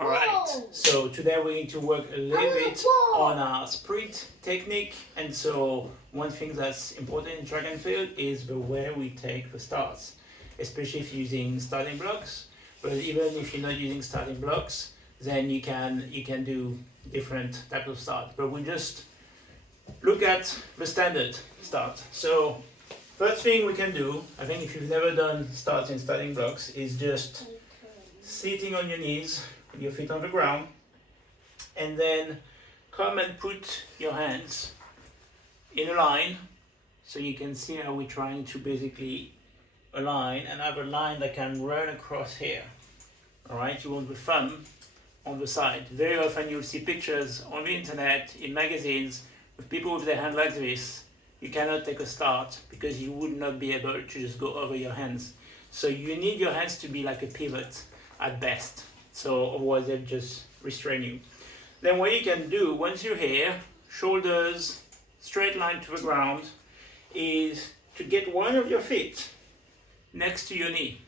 Alright, so today we're going to work a little bit on our sprint technique. And so one thing that's important in track and field is the way we take the starts, especially if you're using starting blocks. But even if you're not using starting blocks, then you can do different types of start. But we just look at the standard start. So first thing we can do, I think if you've never done starts in starting blocks, is just sitting on your knees with your feet on the ground, and then come and put your hands in a line, so you can see how we're trying to basically align and have a line that can run across here. Alright, you want the thumb on the side. Very often you'll see pictures on the internet, in magazines, with people with their hand like this. You cannot take a start because you would not be able to just go over your hands. So you need your hands to be like a pivot at best. So otherwise they'll just restrain you. Then what you can do, once you're here, shoulders straight line to the ground, is to get one of your feet next to your knee,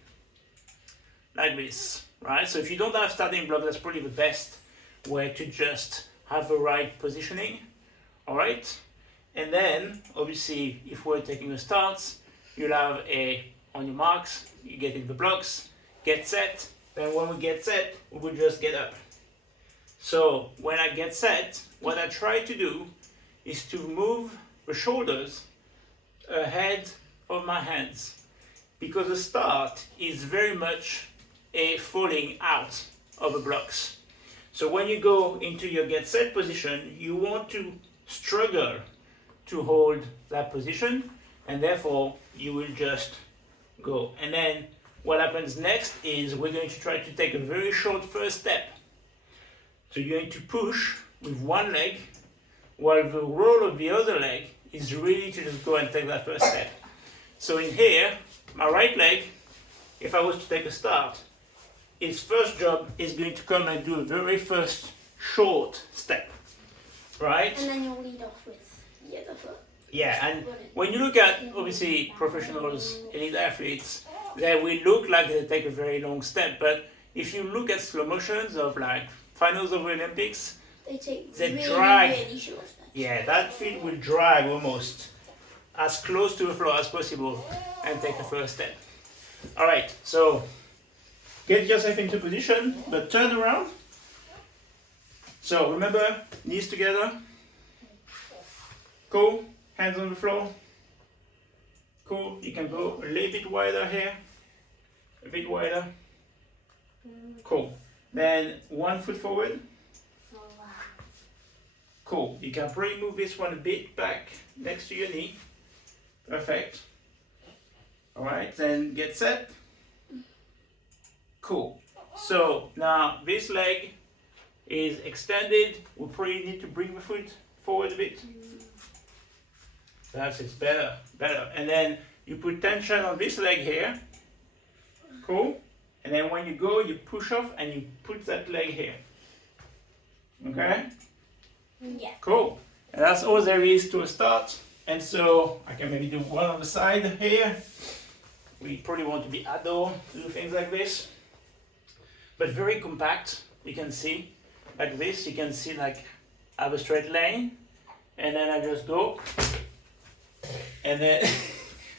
like this, right? So if you don't have starting block, that's probably the best way to just have the right positioning, all right? And then, obviously, if we're taking a start, you'll have on your marks, you get in the blocks, get set. Then when we get set, we will just get up. So when I get set, what I try to do is to move the shoulders ahead of my hands, because the start is very much a falling out of the blocks. So when you go into your get set position, you want to struggle to hold that position, and therefore you will just go. And then what happens next is we're going to try to take a very short first step. So you're going to push with one leg, while the roll of the other leg is really to just go and take that first step. So in here, my right leg, if I was to take a start, its first job is going to come and do a very first short step, right? And then you'll lead off with the other foot. Yeah, and when you look at, obviously, professionals, elite athletes, they will look like they take a very long step, but if you look at slow motions of like finals of the Olympics, they drag. Really short steps. Yeah, that feet will drag almost as close to the floor as possible and take a first step. All right, so get yourself into position, but turn around. So remember, knees together. Cool, hands on the floor. Cool, you can go a little bit wider here, a bit wider. Cool, then one foot forward. Cool, you can probably move this one a bit back next to your knee. Perfect. Alright, then get set. Cool, so now this leg is extended. We probably need to bring the foot forward a bit. Perhaps it's better. And then you put tension on this leg here. Cool. And then when you go, you push off and you put that leg here. Okay? Yeah. Cool. And that's all there is to a start. And so I can maybe do one on the side here. We probably want to be adult, do things like this. But very compact, you can see. Like this, you can see like I have a straight line. And then I just go. And then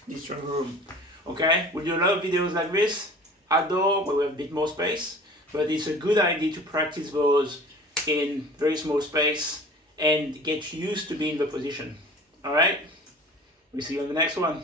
this room. Okay, we do a lot of videos like this outdoor where we have a bit more space, but it's a good idea to practice those in very small space and get used to being in the position. All right, we see you on the next one.